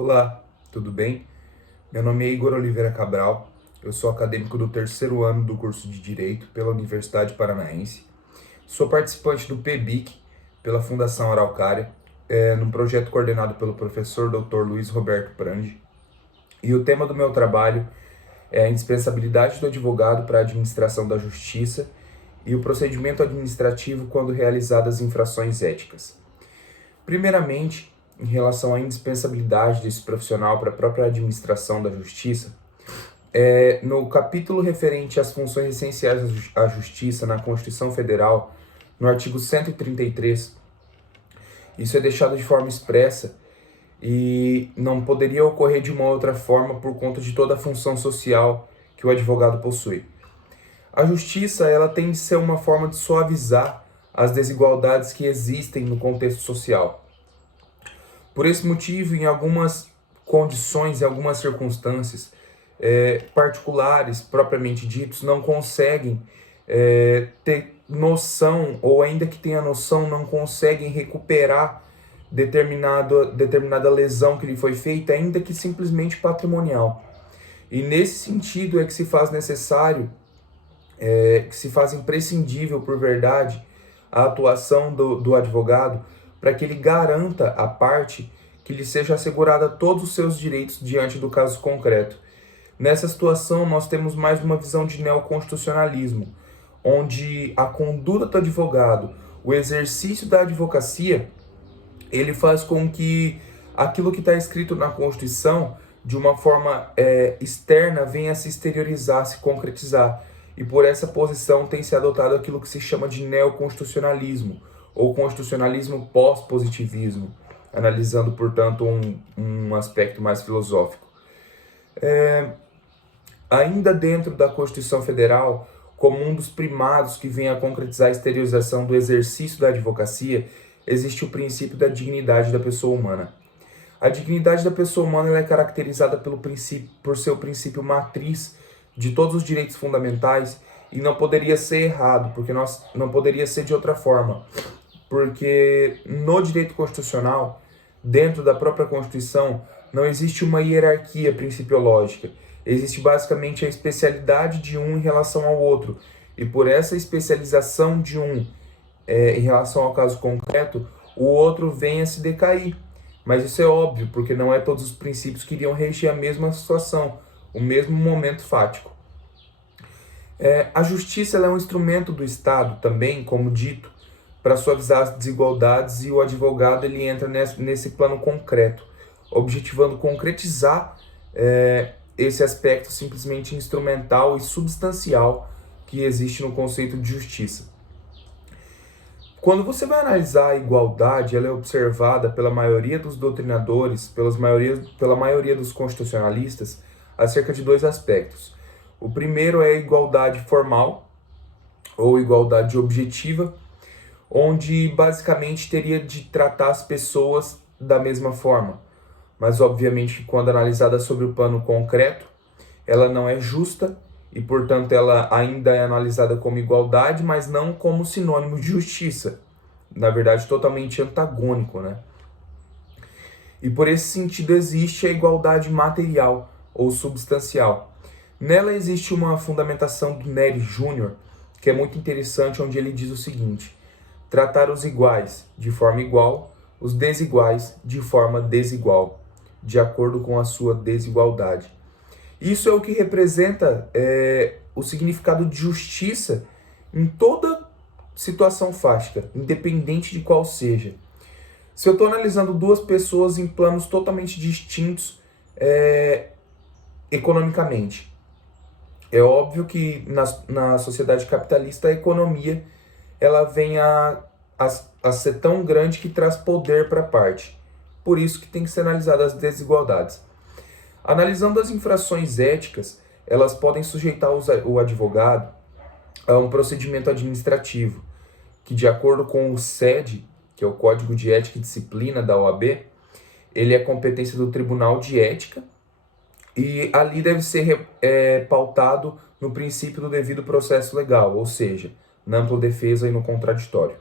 Olá, tudo bem? Meu nome é Igor Oliveira Cabral, eu sou acadêmico do terceiro ano do curso de Direito pela Universidade Paranaense. Sou participante do PBIC pela Fundação Araucária, num projeto coordenado pelo professor Dr. Luiz Roberto Prandi. E o tema do meu trabalho é a indispensabilidade do advogado para a administração da justiça e o procedimento administrativo quando realizadas infrações éticas. Primeiramente, em relação à indispensabilidade desse profissional para a própria administração da justiça, no capítulo referente às funções essenciais à justiça na Constituição Federal, no artigo 133, isso é deixado de forma expressa e não poderia ocorrer de uma outra forma por conta de toda a função social que o advogado possui. A justiça, ela tem de ser uma forma de suavizar as desigualdades que existem no contexto social. Por esse motivo, em algumas condições, em algumas circunstâncias particulares, propriamente ditos, não conseguem ter noção, ou ainda que tenha noção, não conseguem recuperar determinada lesão que lhe foi feita, ainda que simplesmente patrimonial. E nesse sentido é que se faz necessário, que se faz imprescindível, por verdade, a atuação do advogado para que ele garanta a parte que lhe seja assegurada todos os seus direitos diante do caso concreto. Nessa situação, nós temos mais uma visão de neoconstitucionalismo, onde a conduta do advogado, o exercício da advocacia, ele faz com que aquilo que está escrito na Constituição, de uma forma externa, venha a se exteriorizar, se concretizar. E por essa posição tem se adotado aquilo que se chama de neoconstitucionalismo, ou constitucionalismo pós-positivismo, analisando, portanto, um aspecto mais filosófico. Ainda dentro da Constituição Federal, como um dos primados que vem a concretizar a exteriorização do exercício da advocacia, existe o princípio da dignidade da pessoa humana. A dignidade da pessoa humana ela é caracterizada por seu princípio matriz de todos os direitos fundamentais e não poderia ser errado, porque não poderia ser de outra forma. Porque no direito constitucional, dentro da própria Constituição, não existe uma hierarquia principiológica. Existe basicamente a especialidade de um em relação ao outro. E por essa especialização de um em relação ao caso concreto, o outro vem a se decair. Mas isso é óbvio, porque não é todos os princípios que iriam reger a mesma situação, o mesmo momento fático. A justiça ela é um instrumento do Estado também, como dito, para suavizar as desigualdades, e o advogado ele entra nesse plano concreto, objetivando concretizar esse aspecto simplesmente instrumental e substancial que existe no conceito de justiça. Quando você vai analisar a igualdade, ela é observada pela maioria dos doutrinadores, pela maioria dos constitucionalistas, acerca de dois aspectos. O primeiro é a igualdade formal, ou igualdade objetiva, onde basicamente teria de tratar as pessoas da mesma forma. Mas obviamente quando analisada sobre o plano concreto, ela não é justa e, portanto, ela ainda é analisada como igualdade, mas não como sinônimo de justiça. Na verdade, totalmente antagônico, né? E por esse sentido existe a igualdade material ou substancial. Nela existe uma fundamentação do Nery Júnior, que é muito interessante, onde ele diz o seguinte: tratar os iguais de forma igual, os desiguais de forma desigual, de acordo com a sua desigualdade. Isso é o que representa o significado de justiça em toda situação fática, independente de qual seja. Se eu estou analisando duas pessoas em planos totalmente distintos economicamente, é óbvio que na sociedade capitalista a economia ela vem a ser tão grande que traz poder para a parte. Por isso que tem que ser analisada as desigualdades. Analisando as infrações éticas, elas podem sujeitar o advogado a um procedimento administrativo, que de acordo com o CED, que é o Código de Ética e Disciplina da OAB, ele é competência do Tribunal de Ética, e ali deve ser pautado no princípio do devido processo legal, ou seja, na ampla defesa e no contraditório.